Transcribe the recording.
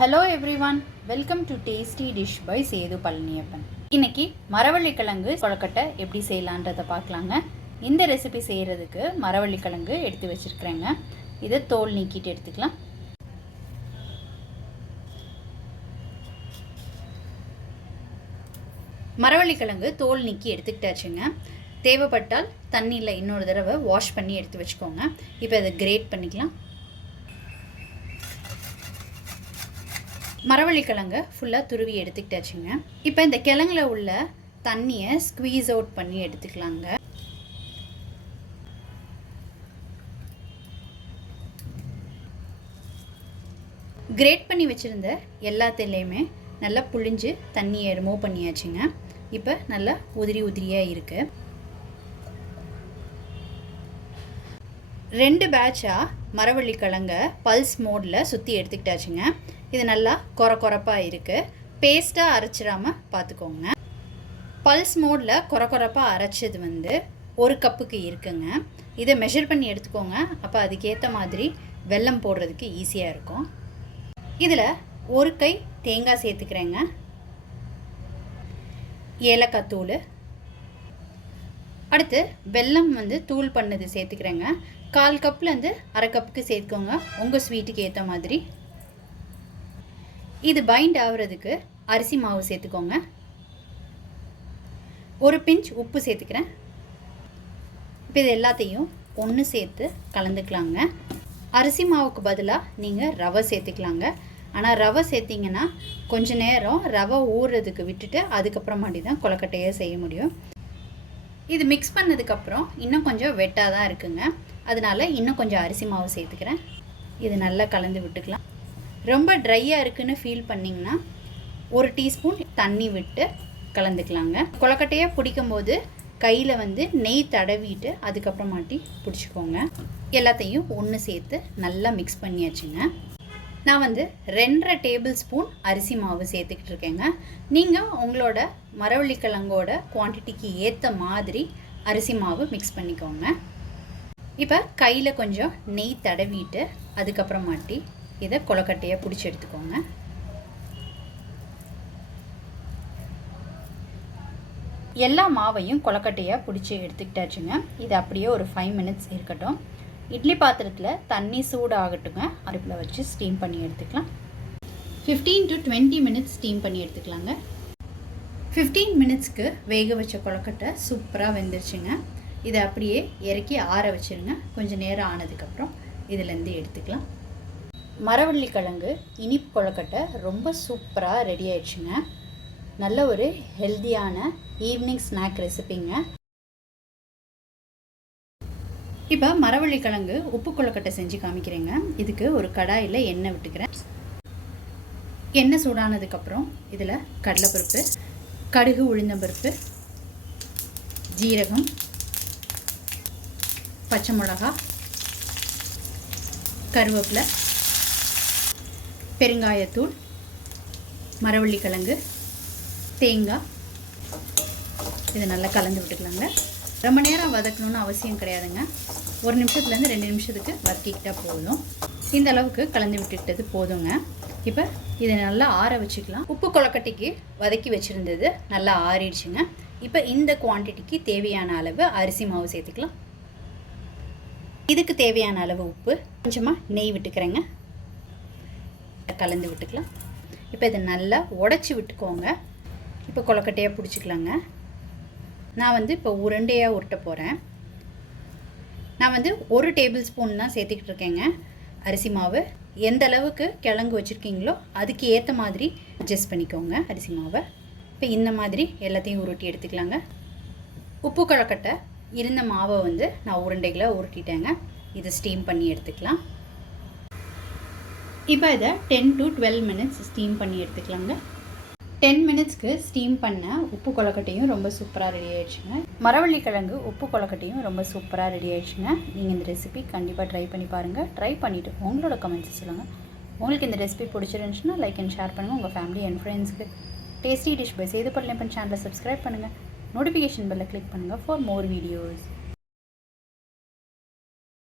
Hello everyone, welcome to Tasty Dish by Setu Palaniappan. இன்னைக்கு மரவள்ளிக்கிழங்கு கொழுக்கட்டை எப்படி செய்யலான்றதை பார்க்கலாங்க. இந்த ரெசிபி செய்கிறதுக்கு மரவள்ளிக்கிழங்கு எடுத்து வச்சுருக்கிறேங்க. இதை தோல் நீக்கிட்டு எடுத்துக்கலாம். மரவள்ளிக்கிழங்கு தோல் நீக்கி எடுத்துக்கிட்டாச்சுங்க. தேவைப்பட்டால் தண்ணியில் இன்னொரு தடவை வாஷ் பண்ணி எடுத்து வச்சுக்கோங்க. இப்போ அதை கிரேட் பண்ணிக்கலாம். மரவள்ளிக்கிழங்க ஃபுல்லாக துருவி எடுத்துக்கிட்டாச்சுங்க. இப்போ இந்த கிழங்குல உள்ள தண்ணியை ஸ்குவீஸ் அவுட் பண்ணி எடுத்துக்கலாங்க. கிரேட் பண்ணி வச்சுருந்த எல்லாத்துலேயுமே நல்லா புழிஞ்சு தண்ணியை ரிமூவ் பண்ணியாச்சுங்க. இப்போ நல்லா உதிரி உதிரியாக இருக்குது. 2 பேட்சாக மரவள்ளிக்கிழங்க பல்ஸ் மோடில் சுற்றி எடுத்துக்கிட்டாச்சுங்க. இது நல்லா கொரப்பாக இருக்குது. பேஸ்ட்டாக அரைச்சிடாமல் பார்த்துக்கோங்க. பல்ஸ் மோடில் கொரப்பாக அரைச்சது 1 கப்புக்கு இருக்குங்க. இதை மெஷர் பண்ணி எடுத்துக்கோங்க. அப்போ அதுக்கேற்ற மாதிரி வெல்லம் போடுறதுக்கு ஈஸியாக இருக்கும். இதில் 1 கை தேங்காய் சேர்த்துக்கிறேங்க. ஏலக்காய் தூள், அடுத்து வெல்லம் தூள் பண்ணது சேர்த்துக்கிறேங்க. 1/4 கப்லேருந்து 1/2 கப்புக்கு சேர்த்துக்கோங்க, உங்கள் ஸ்வீட்டுக்கு ஏற்ற மாதிரி. இது பைண்ட் ஆகுறதுக்கு அரிசி மாவு சேர்த்துக்கோங்க. 1 பிஞ்ச் உப்பு சேர்த்துக்கிறேன். இப்போ இது எல்லாத்தையும் ஒன்று சேர்த்து கலந்துக்கலாங்க. அரிசி மாவுக்கு பதிலாக நீங்கள் ரவை சேர்த்துக்கலாங்க. ஆனால் ரவை சேர்த்திங்கன்னா கொஞ்சம் நேரம் ரவை ஊறுறதுக்கு விட்டுட்டு அதுக்கப்புறமாட்டி தான் கொழுக்கட்டையை செய்ய முடியும். இது மிக்ஸ் பண்ணதுக்கப்புறம் இன்னும் கொஞ்சம் வெட்டாக தான் இருக்குங்க. அதனால் இன்னும் கொஞ்சம் அரிசி மாவு சேர்த்துக்கிறேன். இது நல்லா கலந்து விட்டுக்கலாம். ரொம்ப ட்ரையாக இருக்குன்னு ஃபீல் பண்ணிங்கன்னா 1 டீஸ்பூன் தண்ணி விட்டு கலந்துக்கலாங்க. கொழுக்கட்டையை பிடிக்கும்போது கையில் நெய் தடவிட்டு அதுக்கப்புறமாட்டி பிடிச்சிக்கோங்க. எல்லாத்தையும் ஒன்று சேர்த்து நல்லா மிக்ஸ் பண்ணியாச்சுங்க. நான் 2.5 டேபிள் ஸ்பூன் அரிசி மாவு சேர்த்துக்கிட்டு இருக்கேங்க. நீங்கள் உங்களோட மரவள்ளிக்கிழங்கோட குவான்டிட்டிக்கு ஏற்ற மாதிரி அரிசி மாவு மிக்ஸ் பண்ணிக்கோங்க. இப்போ கையில் கொஞ்சம் நெய் தடவிட்டு அதுக்கப்புறமாட்டி இதை கொழுக்கட்டையை பிடிச்சி எடுத்துக்கோங்க. எல்லா மாவையும் கொழுக்கட்டையாக பிடிச்சி எடுத்துக்கிட்டாச்சுங்க. இது அப்படியே ஒரு 5 மினிட்ஸ் இருக்கட்டும். இட்லி பாத்திரத்தில் தண்ணி சூடாகட்டுங்க. அடுப்பில் வச்சு ஸ்டீம் பண்ணி எடுத்துக்கலாம். 15 to 20 மினிட்ஸ் ஸ்டீம் பண்ணி எடுத்துக்கலாங்க. 15 மினிட்ஸ்க்கு வேக வச்ச கொழுக்கட்டை சூப்பராக வெந்துருச்சுங்க. இதை அப்படியே இறக்கி ஆற வச்சுருங்க. கொஞ்சம் நேரம் ஆனதுக்கப்புறம் இதிலேருந்து எடுத்துக்கலாம். மரவள்ளிக்கிழங்கு இனிப்பு கொழுக்கட்டை ரொம்ப சூப்பராக ரெடி ஆயிடுச்சுங்க. நல்ல ஒரு ஹெல்த்தியான ஈவினிங் ஸ்நாக் ரெசிபிங்க. இப்போ மரவள்ளிக்கிழங்கு உப்பு கொழுக்கட்டை செஞ்சு காமிக்கிறேங்க. இதுக்கு ஒரு கடாயில் எண்ணெய் விட்டுக்கிறேன். எண்ணெய் சூடானதுக்கப்புறம் இதில் கடலைப்பருப்பு, கடுகு, உளுந்தம்பருப்பு, ஜீரகம், பச்சை மிளகாய், கருவேப்பிலை, பெருங்காயத்தூள், மரவள்ளிக்கிழங்கு, தேங்காய், இதை நல்லா கலந்து விட்டுக்கலாங்க. ரொம்ப நேரம் வதக்கணும்னு அவசியம் கிடையாதுங்க. 1 நிமிஷத்துலேருந்து 2 நிமிஷத்துக்கு வதக்கிக்கிட்டால் போதும். இந்த அளவுக்கு கலந்து விட்டுக்கிட்டது போதுங்க. இப்போ இதை நல்லா ஆற வச்சுக்கலாம். உப்பு கொழுக்கட்டைக்கு வதக்கி வச்சுருந்தது நல்லா ஆறிடுச்சுங்க. இப்போ இந்த குவான்டிட்டிக்கு தேவையான அளவு அரிசி மாவு சேர்த்துக்கலாம். இதுக்கு தேவையான அளவு உப்பு, கொஞ்சமாக நெய் விட்டுக்கிறேங்க. கலந்து விட்டுக்கலாம். இப்போ இதை நல்லா உடச்சி விட்டுக்கோங்க. இப்போ கொழுக்கட்டையாக பிடிச்சிக்கலாங்க. நான் இப்போ உருண்டையாக உருட்ட போகிறேன். நான் 1 டேபிள் ஸ்பூன் தான் சேர்த்துக்கிட்டு இருக்கேங்க அரிசி மாவு. எந்த அளவுக்கு கிழங்கு வச்சுருக்கீங்களோ அதுக்கு ஏற்ற மாதிரி அட்ஜஸ்ட் பண்ணிக்கோங்க அரிசி மாவை. இப்போ இந்த மாதிரி எல்லாத்தையும் உருட்டி எடுத்துக்கலாங்க. உப்பு கொழுக்கட்டை இருந்த மாவை நான் உருண்டைகளை உருட்டிட்டேங்க. இதை ஸ்டீம் பண்ணி எடுத்துக்கலாம். இப்போ இதை 10 to 12 மினிட்ஸ் ஸ்டீம் பண்ணி எடுத்துக்கலாங்க. 10 மினிட்ஸ்க்கு ஸ்டீம் பண்ண உப்பு கொழுக்கட்டையும் ரொம்ப சூப்பராக ரெடி ஆயிடுச்சுங்க. மரவள்ளிக்கிழங்கு உப்பு கொழுக்கட்டையும் ரொம்ப சூப்பராக ரெடி ஆயிடுச்சுங்க. நீங்கள் இந்த ரெசிபி கண்டிப்பாக ட்ரை பண்ணி பாருங்கள். ட்ரை பண்ணிவிட்டு உங்களோட கமெண்ட்ஸ் சொல்லுங்கள். உங்களுக்கு இந்த ரெசிபி பிடிச்சிருந்துச்சுன்னா லைக் அண்ட் ஷேர் பண்ணுங்கள். உங்கள் ஃபேமிலி அண்ட் ஃப்ரெண்ட்ஸ்க்கு. Tasty dish by Sethu Palaniappan சேனலை சப்ஸ்கிரைப் பண்ணுங்கள். நோட்டிஃபிகேஷன் பெல்லை கிளிக் பண்ணுங்கள் ஃபார் மோர் வீடியோஸ்.